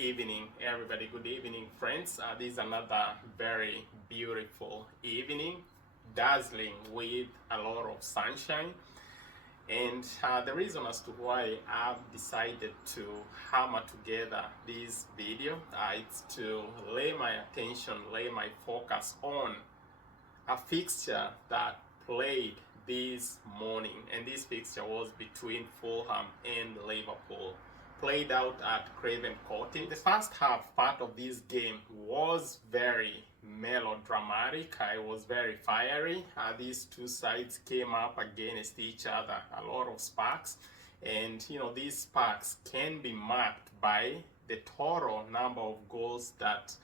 evening, everybody. Good evening, friends. This is another very beautiful evening, dazzling with a lot of sunshine. And the reason as to why I've decided to hammer together this video, it's to lay my attention, lay my focus on a fixture that played this morning, and this fixture was between Fulham and Liverpool. Played out at Craven Cottage. The first half part of this game was very melodramatic. It was very fiery. These two sides came up against each other. A lot of sparks, and these sparks can be marked by the total number of goals that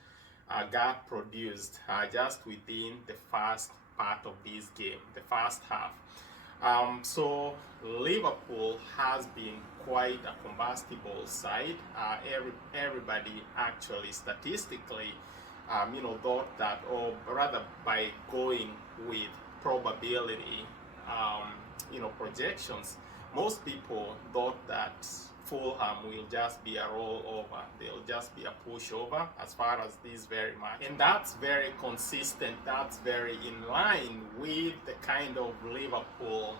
got produced just within the first part of this game, the first half. So Liverpool has been quite a combustible side. Everybody actually statistically, thought that, or rather by going with probability, projections, most people thought that Fulham will just be a rollover. They'll just be a pushover as far as this very match. And that's very consistent. That's very in line with the kind of Liverpool,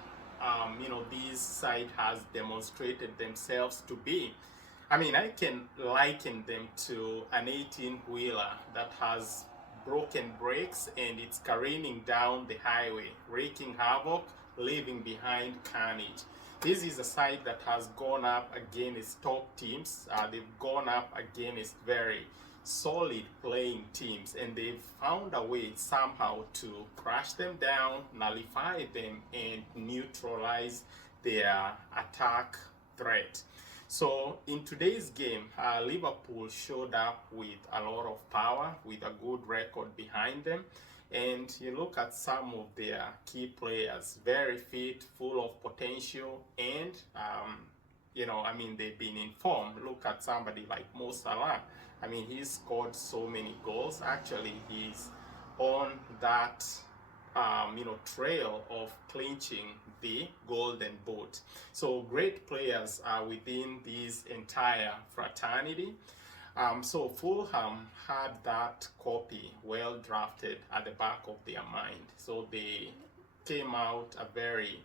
this side has demonstrated themselves to be. I mean, I can liken them to an 18-wheeler that has broken brakes and it's careening down the highway, wreaking havoc, leaving behind carnage. This is a side that has gone up against top teams. They've gone up against very solid playing teams, and they've found a way somehow to crush them down, nullify them, and neutralize their attack threat. So in today's game, Liverpool showed up with a lot of power, with a good record behind them. And you look at some of their key players, very fit, full of potential, and they've been in form. Look at somebody like Mo Salah. I mean, he's scored so many goals. Actually, he's on that trail of clinching the Golden Boot. So great players are within this entire fraternity. So Fulham had that copy well drafted at the back of their mind. So they came out a very,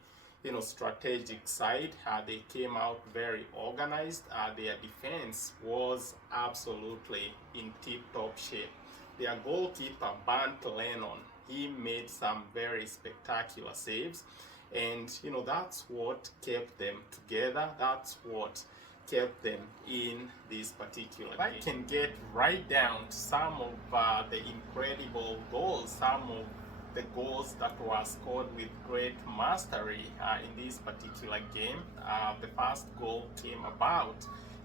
strategic side. They came out very organized. Their defense was absolutely in tip-top shape. Their goalkeeper, Bernd Lennon, he made some very spectacular saves. And, that's what kept them together. That's what kept them in this particular game. I can get right down to some of the incredible goals, some of the goals that were scored with great mastery in this particular game. The first goal came about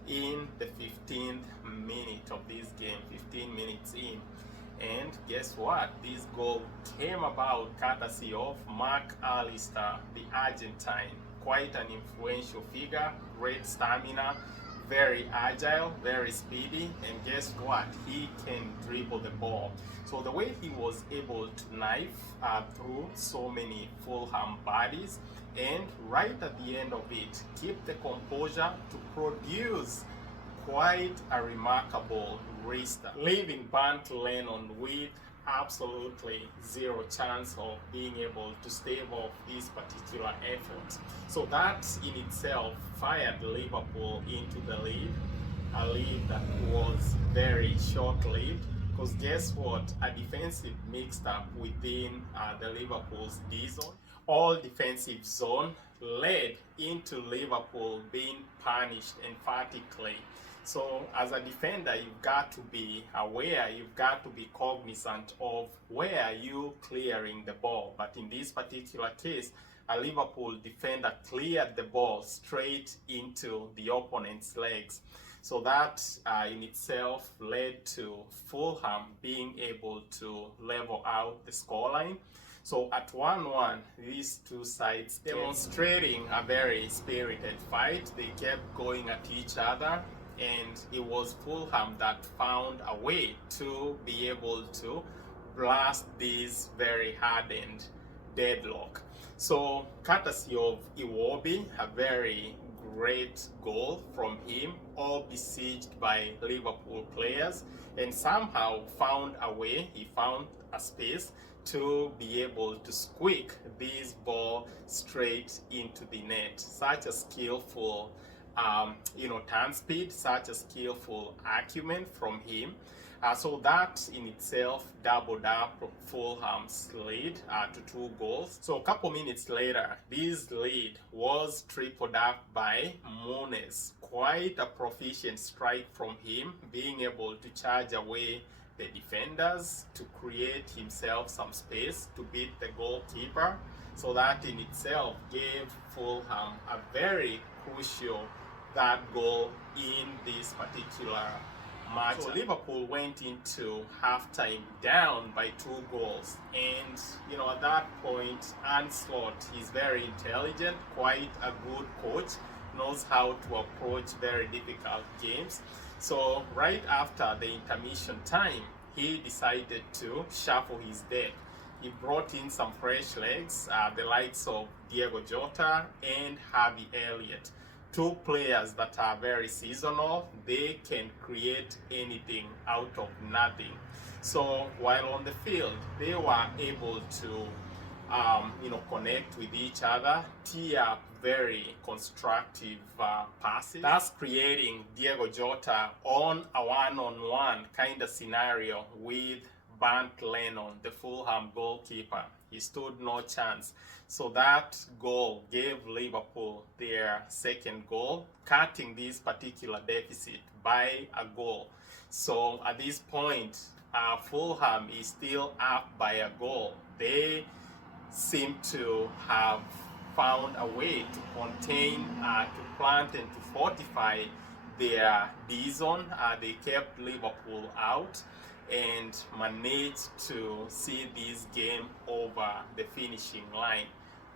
in the 15th minute of this game, 15 minutes in. And guess what? This goal came about courtesy of Mark Allister, the Argentine. Quite an influential figure, great stamina, very agile, very speedy, and guess what? He can dribble the ball. So the way he was able to knife through so many Fulham bodies, and right at the end of it, keep the composure to produce quite a remarkable restart, leaving Bernd Lennon with absolutely zero chance of being able to stave off this particular effort. So that in itself fired Liverpool into the lead, a lead that was very short-lived, because guess what? A defensive mixed up within the Liverpool's D zone. All defensive zone led into Liverpool being punished emphatically. So as a defender, you've got to be aware, you've got to be cognizant of where you're clearing the ball. But in this particular case, a Liverpool defender cleared the ball straight into the opponent's legs. So that in itself led to Fulham being able to level out the scoreline. So at 1-1, these two sides demonstrating a very spirited fight. They kept going at each other, and it was Fulham that found a way to be able to blast this very hardened deadlock. So courtesy of Iwobi, a very great goal from him, all besieged by Liverpool players, and somehow found a way. He found a space to be able to squeak this ball straight into the net. Such a skillful turn speed, such a skillful acumen from him. So that in itself doubled up Fulham's lead to 2 goals. So a couple minutes later, this lead was tripled up by Muniz. Quite a proficient strike from him, being able to charge away the defenders to create himself some space to beat the goalkeeper. So that in itself gave Fulham a very crucial third goal in this particular match. So Liverpool went into halftime down by 2 goals, and at that point, Anslot is very intelligent, quite a good coach, knows how to approach very difficult games. So right after the intermission time, he decided to shuffle his deck. He brought in some fresh legs, the likes of Diego Jota and Harvey Elliott. 2 players that are very seasonal. They can create anything out of nothing. So while on the field, they were able to connect with each other, tee up very constructive passes, thus creating Diego Jota on a one-on-one kind of scenario with Bernd Lennon, the Fulham goalkeeper. He stood no chance. So that goal gave Liverpool their second goal, cutting this particular deficit by a goal. So at this point, Fulham is still up by a goal. They seem to have found a way to contain, to plant and to fortify their D-zone. They kept Liverpool out and managed to see this game over the finishing line.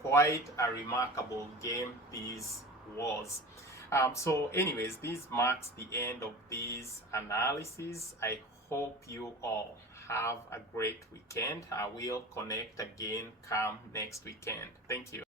Quite a remarkable game this was. So anyways, this marks the end of this analysis. I hope you all have a great weekend. I will connect again come next weekend. Thank you.